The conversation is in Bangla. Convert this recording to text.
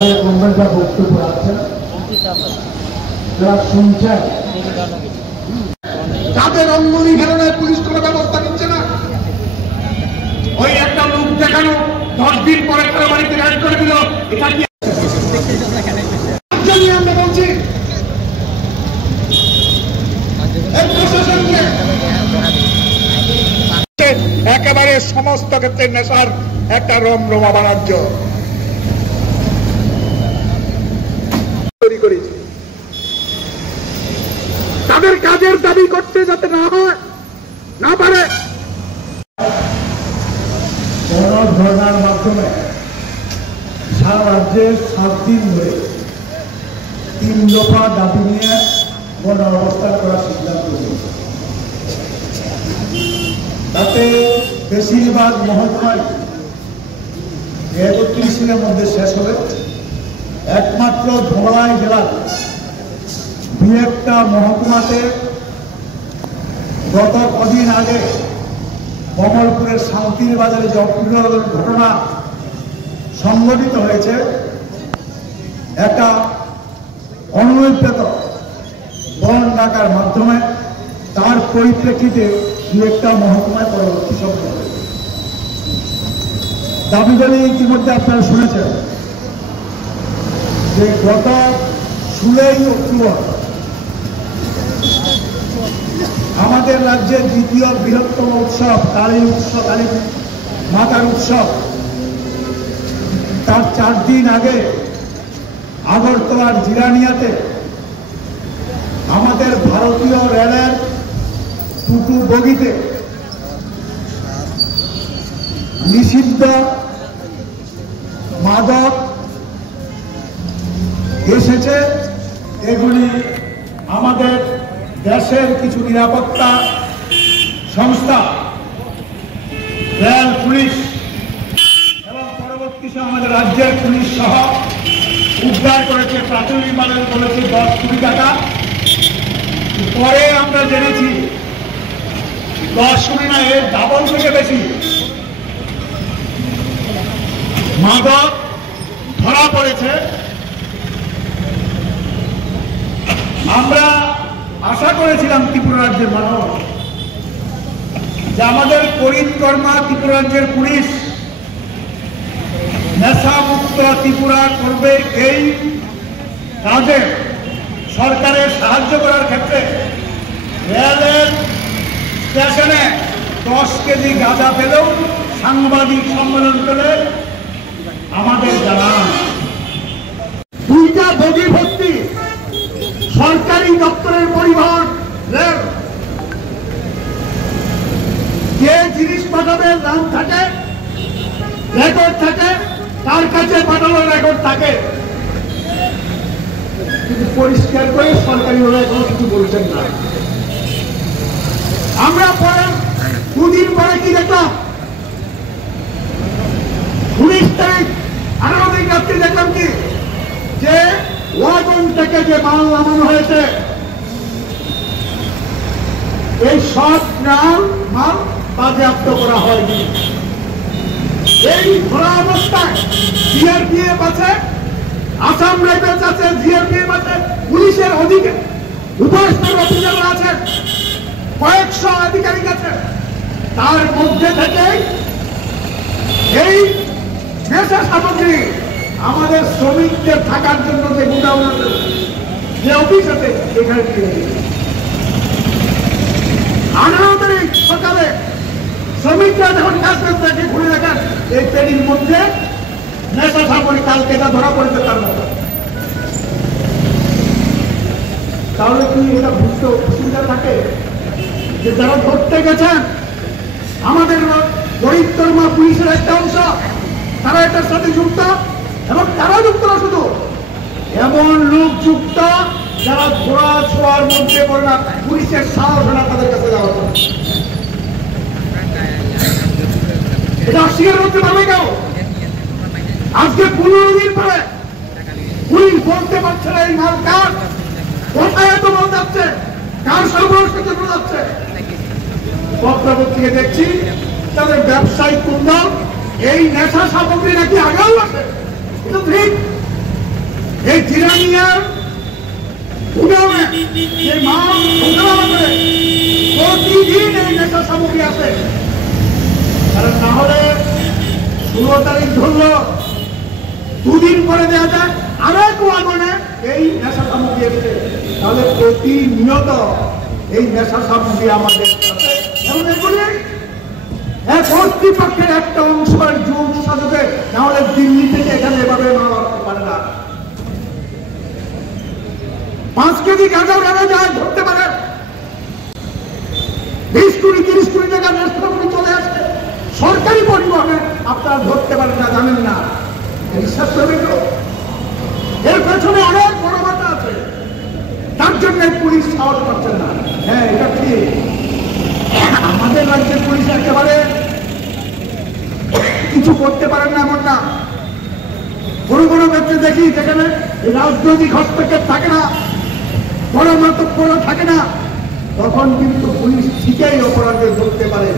বক্তব্য রাখছেন, যারা শুনছেন, যাদের অঙ্গনি ঘেরানোর পুলিশ কোনো ব্যবস্থা নিচ্ছে না। ওই একটা লোক দেখানো 10 দিন পরে একটা বাড়িতে রেড করে দিল, এটা কি আমরা বলছি একেবারে সমস্ত ক্ষেত্রে নেশার একটা রমরমা বাণিজ্য তৈরি করেছে। তাদের কাজের দাবি করতে যাতে না হয় না পারে, ধর্নার মাধ্যমে সারা রাজ্যে 7 দিন ধরে 3 দফা দাবি নিয়ে গণ অবস্থান করার সিদ্ধান্ত নিয়েছে। তাতে বেশিরভাগ মহকুমায় 31 দিনের মধ্যে শেষ হবে। একমাত্র ধলাই জেলার 2-1টা মহকুমাতে গত কদিন আগে কমলপুরের শান্তির বাজারে যে অপ্রীতিকর ঘটনা সংঘটিত হয়েছে, একটা অনুপ্রেত বন ডাকার মাধ্যমে তার পরিপ্রেক্ষিতে 2-1টা মহকুমায় পরবর্তী সময় দাবিগুলি ইতিমধ্যে আপনারা শুনেছেন যে গত 16 অক্টোবর আমাদের রাজ্যের দ্বিতীয় বৃহত্তম উৎসব কালী মাতার উৎসব, তার 4 দিন আগে আগরতলার জিরানিয়াতে আমাদের ভারতীয় রেলের 2টো বগিতে নিষিদ্ধ মাদক এসেছে। এগুলি আমাদের দেশের কিছু নিরাপত্তা সংস্থা, রেল পুলিশ এবং পরবর্তী সময় আমাদের রাজ্যের পুলিশ সহ উদ্ধার করেছে। প্রাথমিকভাবে বলেছে 10 কোটি টাকা, পরে আমরা জেনেছি 10 কোটি না, এর ডাবল থেকে বেশি মাদক ধরা পড়েছে। আমরা আশা করেছিলাম ত্রিপুরা রাজ্যের মানুষ যে আমাদের পরিক্রমা ত্রিপুরা রাজ্যের পুলিশ নেশামুক্ত ত্রিপুরা করবে, এই কাজে সরকারের সাহায্য করার ক্ষেত্রে রেলের স্টেশনে 10 কেজি গাঁজা পেলেও সাংবাদিক সম্মেলন করে আমাদের জানান 2টা বগি ভর্তি সরকারি দপ্তরের পরিবহন রেল, যে জিনিস পাঠাবে নাম থাকে, রেকর্ড থাকে, তার কাছে পাঠানোর রেকর্ড থাকে, কিন্তু পরিষ্কার করে সরকারি ওরা এখনো কিছু বলছেন না। আমরা পরে 2 দিন পরে কি দেখলাম, 19 তারিখ 18 দিন রাত্রে দেখলাম কি যে ওয়াগন থেকে যে মাল নামানো হয়েছে, এই সব মাল বাজেয়াপ্ত করা হয়নি। এই ধরা অবস্থায় জিআরপিএফ আছে, আসাম রাইফেলস আছে, জিআরপিএফ আছে, পুলিশের অধিকে উপস্তর অফিসাররা আছে, কয়েকশো আধিকারিক আছে। তার মধ্যে থেকে এই নেশা সামগ্রী আমাদের শ্রমিকদের থাকার জন্য যে গোডাউন আছে, যে অফিস আছে, সেখানে দিয়ে দিচ্ছে। 18 তারিখ সকালে শ্রমিকরা যখন কাজ করতে থাকে, ঘুরে দেখেন এই পেডির মধ্যে নেশা সামগ্রী কালকে যা ধরা পড়েছে তার মতো। তাহলে কি এটা বুঝতে অসুবিধা থাকে যে যারা ধরতে গেছেন আমাদের বরিত্তরমা পুলিশের একটা অংশ, তারা এটার সাথে যুক্ত, এবং তারা যুক্ত না, শুধু এমন লোক যুক্ত যারা ঘোড়া ছোঁয়ার মধ্যে পড়ে না, পুলিশের সাহস না তাদের কাছে যাওয়ার জন্য। এটা অস্বীকার করতে পারবে কেউ? আজকে 15 দিন পরে পুলিশ বলতে পারছে না এই মাল কার, কোথায় এত মাল যাচ্ছে, কার সরবরাহ করতে যাচ্ছে। পত্রপত্রিকে দেখছি তাদের ব্যবসায়িক কুন্দল এই নেশা সামগ্রী নাকি আগেও আছে, এটা ঠিক। যে মাল মোকাবেলা করে প্রতিদিন এই নেশা সামগ্রী আসে। কারণ না হলে 16 তারিখ ধরলো, দুদিন পরে দেওয়া যায় আরেক ওয়াগনে এই নেশা সামগ্রী এসছে। তাহলে প্রতিনিয়ত এই নেশা সামগ্রী আমাদের সাথে, এবং এগুলি কর্তৃপক্ষের একটা অংশের যুগ সাজবে, না হলে দিল্লি থেকে এখানে এভাবে মাল আসতে পারে না। 5 কেজি গাঁজাও রাখা যায়, ধরতে পারে। 20 কোটি 30 কোটি টাকা নেশা চলে আসছে সরকারি পরিবহনে, আপনারা ধরতে পারেন না, জানেন না। বিশ্বাস করবেন তো, এর পেছনে অনেক বড় মাথা আছে, তার জন্য পুলিশ সাহস পাচ্ছেন না। হ্যাঁ, এটা ঠিক। আমাদের রাজ্যের পুলিশ একেবারে কিছু করতে পারেন না এমন না। কোনো কোনো ক্ষেত্রে দেখি যেখানে রাজনৈতিক হস্তক্ষেপ থাকে না, বড় মাতব্বর থাকে না, তখন কিন্তু পুলিশ ঠিকই অপরাধে ধরতে পারে।